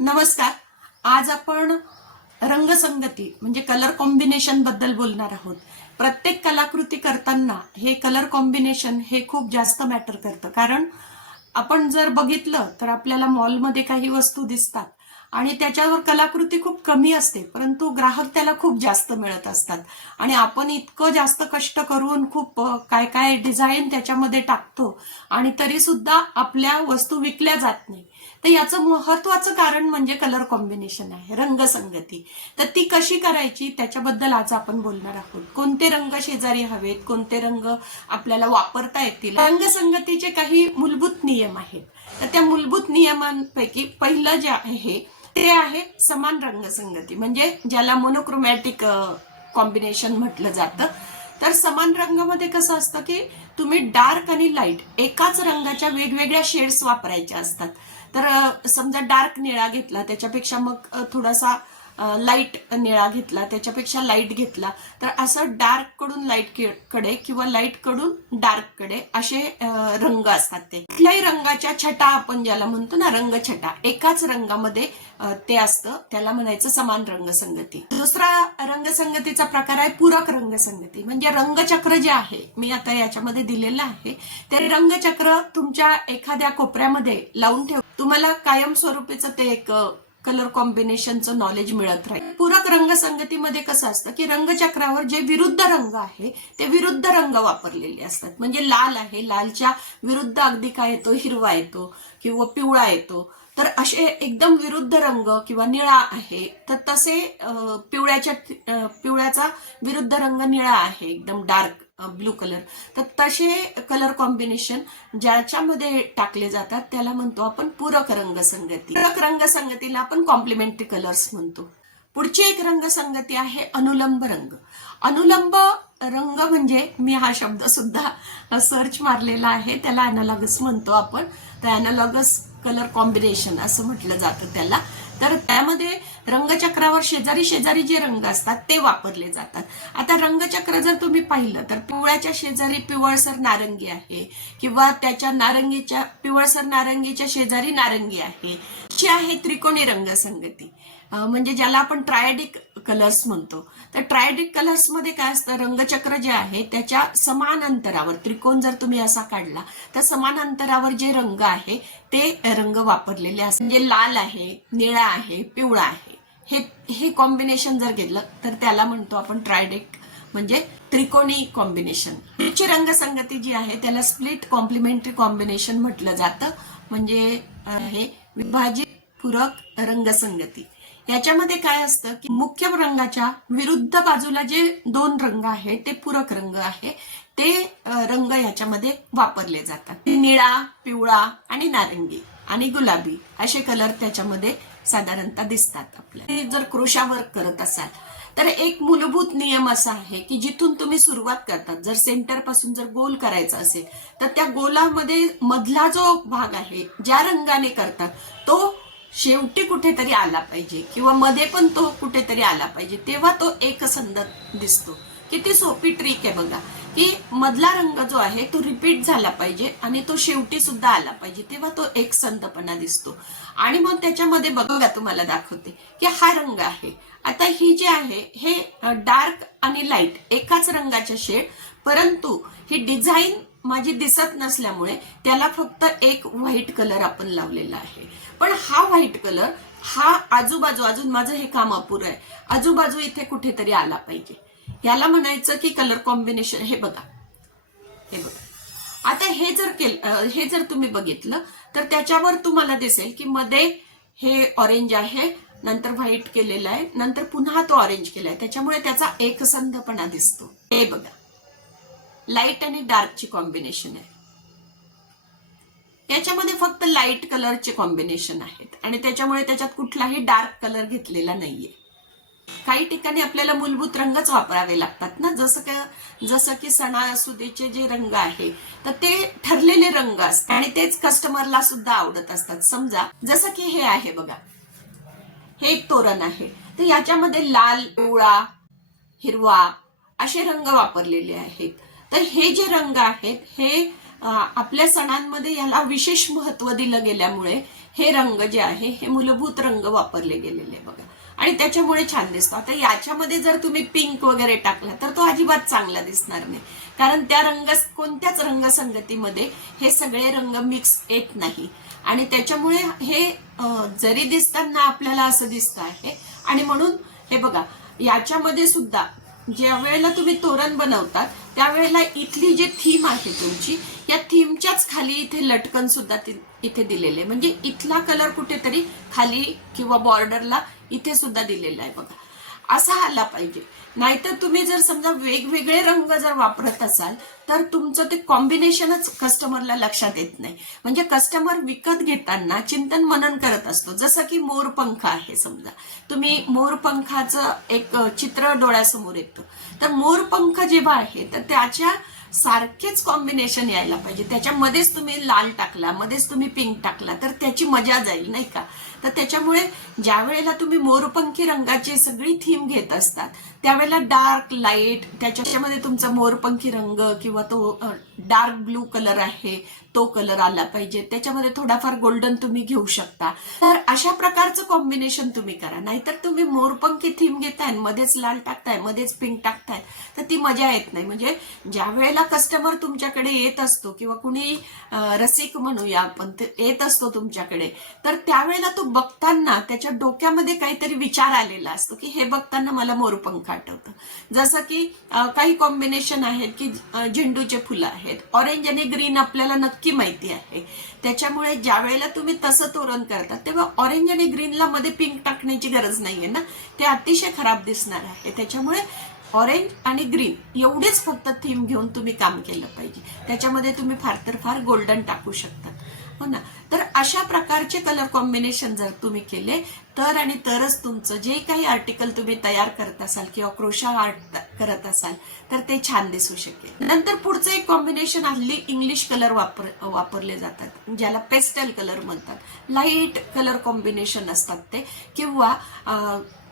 नमस्कार. आज आपण रंगसंगती म्हणजे कलर कॉम्बिनेशनबद्दल बोलणार आहोत. प्रत्येक कलाकृती करताना हे कलर कॉम्बिनेशन हे खूप जास्त मॅटर करतं. कारण आपण जर बघितलं तर आपल्याला मॉलमध्ये काही वस्तू दिसतात आणि त्याच्यावर कलाकृती खूप कमी असते परंतु ग्राहक त्याला खूप जास्त मिळत असतात. आणि आपण इतकं जास्त कष्ट करून खूप काय काय डिझाईन त्याच्यामध्ये टाकतो आणि तरी सुद्धा आपल्या वस्तू विकल्या जात नाही तर याचं महत्वाचं कारण म्हणजे कलर कॉम्बिनेशन आहे रंगसंगती. तर ती कशी करायची? त्याच्याबद्दल आज आपण बोलणार आहोत. कोणते रंग शेजारी हवेत? कोणते रंग आपल्याला वापरता येतील? रंगसंगतीचे काही मूलभूत नियम आहेत. तर त्या मूलभूत नियमांपैकी पहिलं जे आहे ते आहे समान रंगसंगती. म्हणजे ज्याला मोनोक्रोमॅटिक कॉम्बिनेशन म्हटलं जातं. तर समान रंगामध्ये कसं असतं की तुम्ही डार्क आणि लाइट एकाच रंगाच्या वेगवेगळ्या शेड्स वापरायच्या असतात. तर समजा डार्क निळा घेतला त्याच्यापेक्षा मग थोडासा लाइट निळा घेतला त्याच्यापेक्षा लाइट घेतला. तर असं डार्ककडून लाइटकडे किंवा लाइटकडून डार्ककडे असे रंग असतात ते. कुठल्याही रंगाच्या छटा आपण ज्याला म्हणतो ना रंगछटा एकाच रंगामध्ये ते असतं. त्याला म्हणायचं समान रंगसंगती. दुसरा रंगसंगतीचा प्रकार आहे पूरक रंगसंगती. म्हणजे रंगचक्र जे आहे मी आता याच्यामध्ये दिलेलं आहे ते रंगचक्र तुमच्या एखाद्या कोपऱ्यामध्ये लावून ठेव. तुम्हाला कायमस्वरूपीचं ते एक कलर कॉम्बिनेशनचं नॉलेज मिळत राहील. पूरक रंगसंगतीमध्ये कसं असतं की रंगचक्रावर जे विरुद्ध रंग आहे ते विरुद्ध रंग वापरलेले असतात. म्हणजे लाल आहे लालच्या विरुद्ध अगदी काय येतो? हिरवा येतो किंवा पिवळा येतो. तर असे एकदम विरुद्ध रंग किंवा निळा आहे तर तसे पिवळ्याच्या पिवळ्याचा विरुद्ध रंग निळा आहे एकदम डार्क ब्लू कलर. तर तसे कलर कॉम्बिनेशन ज्याच्यामध्ये टाकले जातात त्याला म्हणतो आपण पूरक रंगसंगती. पूरक रंगसंगतीला आपण कॉम्प्लिमेंटरी कलर्स म्हणतो. पुढची एक रंगसंगती आहे अनुलंब रंग. अनुलंब रंग म्हणजे मी हा शब्द सुद्धा सर्च मारलेला आहे त्याला अॅनालॉगस म्हणतो आपण. तर अॅनालॉगस कलर कॉम्बिनेशन असं म्हटलं जातं त्याला. तर त्यामध्ये रंगचक्रावर शेजारी शेजारी जे रंग असतात ते वापरले जातात. आता रंगचक्र जर तुम्ही पाहिलं तर पिवळ्याच्या शेजारी पिवळसर नारंगी आहे किंवा त्याच्या नारंगीच्या पिवळसर नारंगीच्या शेजारी नारंगी आहे. अशी आहे त्रिकोणी रंगसंगती. म्हणजे ज्याला आपण ट्रायडिक कलर्स म्हणतो. तर ट्रायडिक कलर्समध्ये काय असतं? रंगचक्र जे आहे त्याच्या समान अंतरावर त्रिकोण जर तुम्ही असा काढला तर समान अंतरावर जे रंग आहे ते रंग वापरलेले असतात. म्हणजे लाल आहे निळा आहे पिवळा आहे. हे हे कॉम्बिनेशन जर घेतलं तर त्याला म्हणतो आपण ट्रायडिक म्हणजे त्रिकोणी कॉम्बिनेशन पुढची रंगसंगती जी आहे त्याला स्प्लिट कॉम्प्लिमेंटरी कॉम्बिनेशन म्हटलं जातं. म्हणजे हे विभाजित पूरक रंगसंगती. याच्यामध्ये काय असतं की मुख्य रंगाच्या विरुद्ध बाजूला जे दोन रंग आहे ते पूरक रंग आहे ते रंग याच्यामध्ये वापरले जातात. निळा पिवळा आणि नारंगी आणि गुलाबी असे कलर त्याच्यामध्ये साधारणतः दिसतात आपल्याला. जर क्रोशावर करत असाल तर एक मूलभूत नियम असा आहे की जिथून तुम्ही सुरुवात करतात जर सेंटरपासून जर गोल करायचा असेल तर त्या गोलामध्ये मधला जो भाग आहे ज्या रंगाने करतात तो शेवटी कुठेतरी आला पाहिजे किंवा मध्ये पण तो कुठेतरी आला पाहिजे. तेव्हा तो एकसंध दिसतो. किती सोपी ट्रिक आहे बघा. की मधला रंग जो आहे तो रिपीट झाला पाहिजे आणि तो शेवटी सुद्धा आला पाहिजे. तेव्हा तो एक संतपणा दिसतो. आणि मग त्याच्यामध्ये बघा तुम्हाला दाखवते की हा रंग आहे. आता ही जी आहे हे डार्क आणि लाइट एकाच रंगाच्या शेड परंतु ही डिझाईन माझी दिसत नसल्यामुळे त्याला फक्त एक व्हाईट कलर आपण लावलेला आहे. पण हा व्हाईट कलर हा आजूबाजू अजून माझं हे काम अपुरं आहे. आजूबाजू इथे कुठेतरी आला पाहिजे. याला म्हणायचं की कलर कॉम्बिनेशन हे बघा. हे बघा. आता हे जर केलं हे जर तुम्ही बघितलं तर त्याच्यावर तुम्हाला दिसेल की मध्ये हे ऑरेंज आहे नंतर व्हाईट केलेलं आहे नंतर पुन्हा तो ऑरेंज केलाय त्याच्यामुळे त्याचा एकसंधपणा दिसतो. हे बघा. लाइट आणि डार्कची कॉम्बिनेशन आहे. याच्यामध्ये फक्त लाइट कलरचे कॉम्बिनेशन आहेत. आणि त्याच्यामुळे त्याच्यात कुठलाही डार्क कलर घेतलेला नाहीये. काही ठिकाणी आपल्याला मूलभूत रंगच वापरावे लागतात ना? जसं की जसं की सणासुदीचे जे रंग आहे तर ते ठरलेले रंग असतात. आणि तेच कस्टमरला सुद्धा आवडत असतात. समजा जसं की हे आहे बघा. हे एक तोरण आहे. तर याच्यामध्ये लाल पिवळा हिरवा असे रंग वापरलेले आहेत. तर हे जे रंग आहेत हे आपल्या सणांमध्ये याला विशेष महत्त्व दिलं गेल्यामुळे हे रंग जे आहे हे मूलभूत रंग वापरले गेलेले बघा. आणि त्याच्यामुळे छान दिसतो. आता याच्यामध्ये जर तुम्ही पिंक वगैरे टाकला तर तो अजिबात चांगला दिसणार नाही. कारण त्या रंग कोणत्याच रंगसंगतीमध्ये हे सगळे रंग मिक्स येत नाही. आणि त्याच्यामुळे हे जरी दिसताना आपल्याला असं दिसतं आहे. आणि म्हणून हे बघा याच्यामध्ये सुद्धा ज्या वेळेला तुम्ही तोरण बनवतात त्यावेळेला इथली जी थीम आहे तुमची या थीमच्याच खाली इथे लटकन सुद्धा इथे दिलेले आहे. म्हणजे इथला कलर कुठेतरी खाली किंवा बॉर्डरला इथे सुद्धा दिलेला आहे बघा असा आला पाहिजे. नाहीतर तुम्ही जर समजा वेगवेगळे रंग जर वापरत असाल तर तुमचं ते कॉम्बिनेशनच कस्टमरला लक्षात येत नाही. म्हणजे कस्टमर विकत घेताना चिंतन मनन करत असतो. जसं की मोरपंख आहे समजा. तुम्ही मोरपंखाचं एक चित्र डोळ्यासमोर येतं. तर मोरपंख जेव्हा आहे तर त्याच्या सारखेच कॉम्बिनेशन यायला पाहिजे. त्याच्यामध्येच तुम्ही लाल टाकला मध्येच तुम्ही पिंक टाकला तर त्याची मजा जाईल नाही का? तर त्याच्यामुळे ज्या वेळेला तुम्ही मोरपंखी रंगाची सगळी थीम घेत असतात त्यावेळेला डार्क लाइट त्याच्यामध्ये तुमचा मोरपंखी रंग किंवा तो डार्क ब्लू कलर आहे तो कलर आला पाहिजे. त्याच्यामध्ये थोडाफार गोल्डन तुम्ही घेऊ शकता. तर अशा प्रकारचं कॉम्बिनेशन तुम्ही करा. नाहीतर तुम्ही मोरपंखी थीम घेताय मध्येच लाल टाकताय मध्येच पिंक टाकताय तर ती मजा येत नाही. म्हणजे ज्या वेळेला कस्टमर तुमच्याकडे येत असतो किंवा कुणी रसिक म्हणूया आपण येत असतो तुमच्याकडे तर त्यावेळेला तो बघताना त्याच्या डोक्यामध्ये काहीतरी विचार आलेला असतो की हे बघताना मला मोरपंख आठवतं जसं की काही कॉम्बिनेशन आहेत की झेंडूचे फुलं आहेत. ऑरेंज आणि ग्रीन आपल्याला नक्की माहिती आहे. त्याच्यामुळे ज्या वेळेला तुम्ही तसं तोरण करता तेव्हा ऑरेंज आणि ग्रीनला मध्ये पिंक टाकण्याची गरज नाहीये ना? ते अतिशय खराब दिसणार आहे. त्याच्यामुळे ऑरेंज आणि ग्रीन एवढेच फक्त थीम घेऊन तुम्ही काम केलं पाहिजे. त्याच्यामध्ये तुम्ही फार तर फार गोल्डन टाकू शकता. हो ना? तर अशा प्रकारचे कलर कॉम्बिनेशन जर तुम्ही केले तर आणि तरच तुमचं जे काही आर्टिकल तुम्ही तयार करत असाल किंवा क्रोशा आर्ट करत असाल तर ते छान दिसू शकेल. नंतर पुढचं एक कॉम्बिनेशन हल्ली इंग्लिश कलर वापर वापरले जातात ज्याला पेस्टल कलर म्हणतात. लाइट कलर कॉम्बिनेशन असतात ते किंवा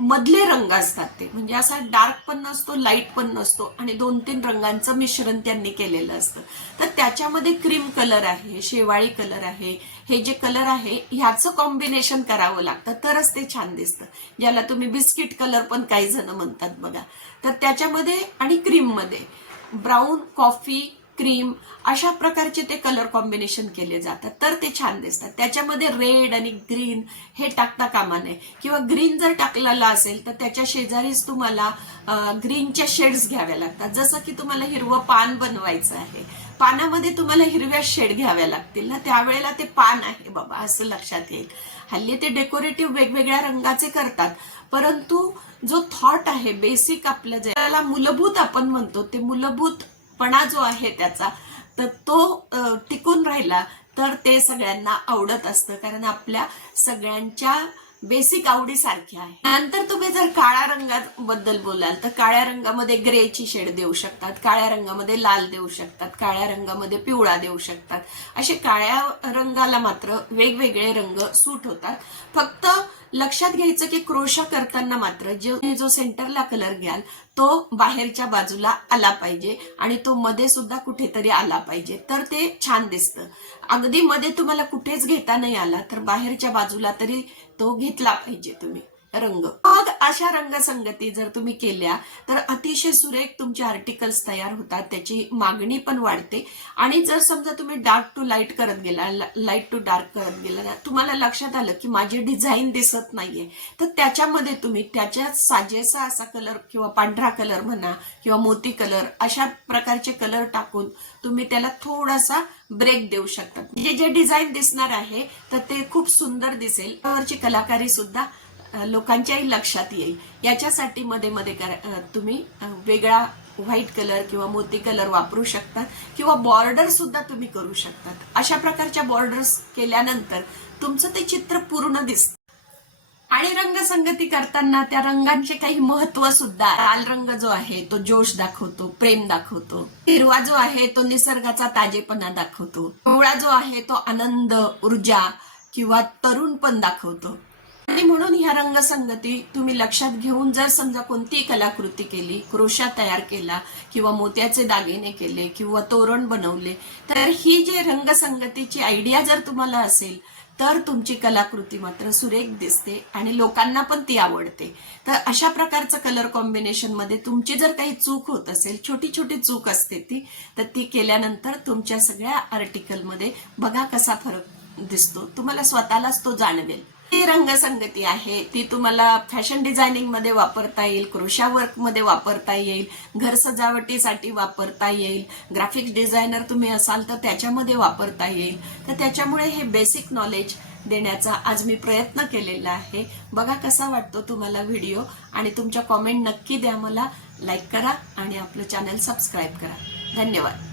मधले रंग असतात ते. म्हणजे असा डार्क पण नसतो लाइट पण नसतो आणि दोन तीन रंगांचं मिश्रण त्यांनी केलेलं असतं. तर त्याच्यामध्ये क्रीम कलर आहे शेवाळी कलर आहे हे जे कलर आहे ह्याचं कॉम्बिनेशन करावं लागतं. तरच ते छान दिसतं. ज्याला तुम्ही बिस्किट कलर पण काही जण म्हणतात बघा. तर त्याच्यामध्ये आणि क्रीममध्ये ब्राऊन कॉफी क्रीम अशा प्रकारचे ते कलर कॉम्बिनेशन केले जातात. तर ते छान दिसतात. त्याच्यामध्ये रेड आणि ग्रीन हे टाकता कामा नये. किंवा ग्रीन जर टाकलेला असेल तर त्याच्या शेजारीच तुम्हाला ग्रीनच्या शेड्स घ्याव्या लागतात. जसं की तुम्हाला हिरवं पान बनवायचं आहे. पानामध्ये तुम्हाला हिरव्या शेड घ्याव्या लागतील ना त्यावेळेला ते पान आहे बाबा असं लक्षात येईल. हल्ली ते डेकोरेटिव्ह वेगवेगळ्या रंगाचे करतात परंतु जो थॉट आहे बेसिक आपलं ज्याला मूलभूत आपण म्हणतो ते मूलभूतपणा जो आहे त्याचा तर तो टिकून राहिला तर ते सगळ्यांना आवडत असतं. कारण आपल्या सगळ्यांच्या बेसिक आवडी सारख्या आहे. नंतर तुम्ही जर काळ्या रंगाबद्दल बोलाल तर काळ्या रंगामध्ये ग्रेची शेड देऊ शकतात काळ्या रंगामध्ये लाल देऊ शकतात काळ्या रंगामध्ये पिवळा देऊ शकतात. असे काळ्या रंगाला मात्र वेगवेगळे रंग सूट होतात. फक्त लक्षात घ्यायचं की क्रोशा करताना मात्र जो जो सेंटरला कलर घ्याल तो बाहेरच्या बाजूला आला पाहिजे आणि तो मध्ये सुद्धा कुठेतरी आला पाहिजे. तर ते छान दिसतं. अगदी मध्ये तुम्हाला कुठेच घेता नाही आला तर बाहेरच्या बाजूला तरी तो घेतला पाहिजे तुम्ही. रंग. मग अशा रंगसंगती जर तुम्ही केल्या तर अतिशय सुरेख तुमचे आर्टिकल्स तयार होतात त्याची मागणी पण वाढते. आणि जर समजा तुम्ही डार्क टू लाइट करत गेला लाइट टू डार्क करत गेला तुम्हाला लक्षात आलं की माझी डिझाईन दिसत नाहीये तर त्याच्यामध्ये तुम्ही त्याच्यात साजेसा असा कलर किंवा पांढरा कलर म्हणा किंवा मोती कलर अशा प्रकारचे कलर टाकून तुम्ही त्याला थोडासा ब्रेक देऊ शकता. म्हणजे जे जे डिझाईन दिसणार आहे तर ते खूप सुंदर दिसेल. त्यावरची कलाकारी सुद्धा लोकांच्याही लक्षात येईल. याच्यासाठी मध्ये मध्ये तुम्ही वेगळा व्हाईट कलर किंवा मोती कलर वापरू शकतात किंवा बॉर्डर सुद्धा तुम्ही करू शकतात. अशा प्रकारच्या बॉर्डर्स केल्यानंतर तुमचं ते चित्र पूर्ण दिसतं. आणि रंगसंगती करताना त्या रंगांचे काही महत्त्व सुद्धा लाल रंग जो आहे तो जोश दाखवतो प्रेम दाखवतो. हिरवा जो आहे तो निसर्गाचा ताजेपणा दाखवतो. पिवळा जो आहे तो आनंद ऊर्जा किंवा तरुण पण दाखवतो. आणि म्हणून ह्या रंगसंगती तुम्ही लक्षात घेऊन जर समजा कोणतीही कलाकृती केली क्रोशा तयार केला किंवा मोत्याचे दागिने केले किंवा तोरण बनवले तर ही जे रंगसंगतीची आयडिया जर तुम्हाला असेल तर तुमची कलाकृती मात्र सुरेख दिसते आणि लोकांना पण ती आवडते. तर अशा प्रकारचं कलर कॉम्बिनेशनमध्ये तुमची जर काही चूक होत असेल छोटी छोटी चूक असते ती तर ती केल्यानंतर तुमच्या सगळ्या आर्टिकलमध्ये बघा कसा फरक दिसतो. तुम्हाला स्वतःलाच तो जाणवेल. ही रंगसंगती आहे. ती तुम्हाला फॅशन डिझायनिंगमध्ये वापरता येईल क्रोशा वर्कमध्ये वापरता येईल घर सजावटीसाठी वापरता येईल ग्राफिक्स डिझायनर तुम्ही असाल तर त्याच्यामध्ये वापरता येईल. तर त्याच्यामुळे हे बेसिक नॉलेज देण्याचा आज मी प्रयत्न केलेला आहे. बघा कसा वाटतो तुम्हाला व्हिडिओ आणि तुमच्या कॉमेंट नक्की द्या मला. लाईक करा आणि आपलं चॅनल सबस्क्राईब करा. धन्यवाद.